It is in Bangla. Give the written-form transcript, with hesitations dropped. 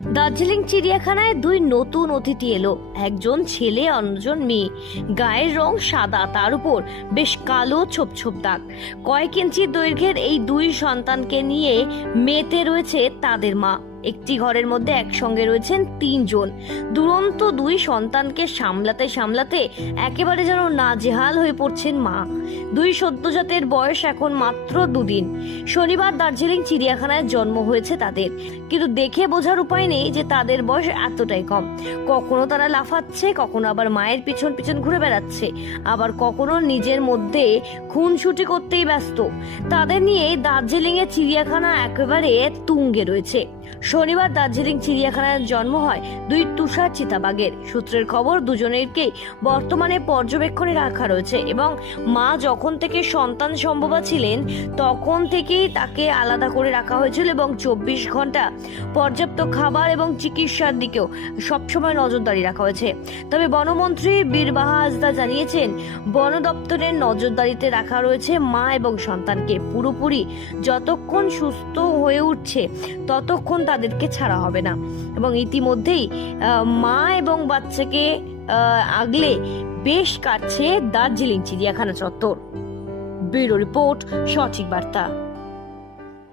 দার্জিলিং চিড়িয়াখানায় দুই নতুন অতিথি এলো, একজন ছেলে অন্যজন মেয়ে। গায়ের রং সাদা, তার উপর বেশ কালো ছোপ ছোপ দাগ। কয়েক ইঞ্চি দৈর্ঘ্যের এই দুই সন্তানকে নিয়ে মেতে রয়েছে তাদের মা। একটি ঘরের মধ্যে একসঙ্গে রয়েছেন তিনজন। দুরন্ত দুই সন্তানকে সামলাতে সামলাতে একেবারে যেন নাজেহাল হয়ে পড়ছেন মা। দুই সদ্যজাতের বয়স এখন মাত্র 2 দিন। শনিবার দার্জিলিং চিড়িয়াখানায় জন্ম হয়েছে তাদের, কিন্তু দেখে বোঝার উপায় নেই যে তাদের বয়স এতটাই কম। কখনো তারা লাফাচ্ছে, কখনো আবার মায়ের পিছন পিছন ঘুরে বেড়াচ্ছে, আবার কখনো নিজের মধ্যে খুনসুটি করতেই ব্যস্ত। তাদের নিয়ে দার্জিলিং এর চিড়িয়াখানা একেবারে তুঙ্গে রয়েছে। শনিবার দার্জিলিং চিড়িয়াখানায় জন্ম হয় দুই তুষার চিতাবাঘের। সূত্রের খবর, দুজনেরকেই বর্তমানে পর্যবেক্ষণে রাখা রয়েছে এবং মা যখন থেকে সন্তান সম্ভবা ছিলেন তখন থেকেই তাকে আলাদা করে রাখা হয়েছিল এবং 24 ঘন্টা পর্যাপ্ত খাবার এবং চিকিৎসার দিকেও সবসময় নজরদারি রাখা হয়েছে। তবে বনমন্ত্রী বীরবাহা হাসদা জানিয়েছেন, বন দপ্তরের নজরদারিতে রাখা রয়েছে মা এবং সন্তানকে পুরোপুরি। যতক্ষণ সুস্থ হয়ে উঠছে ততক্ষণ তাদেরকে ছাড়া হবে না। এবং ইতিমধ্যেই মা এবং বাচ্চাকে আগলে বেশ কাটছে দার্জিলিং চিড়িয়াখানা চত্বর। ব্যুরো রিপোর্ট, সঠিক বার্তা।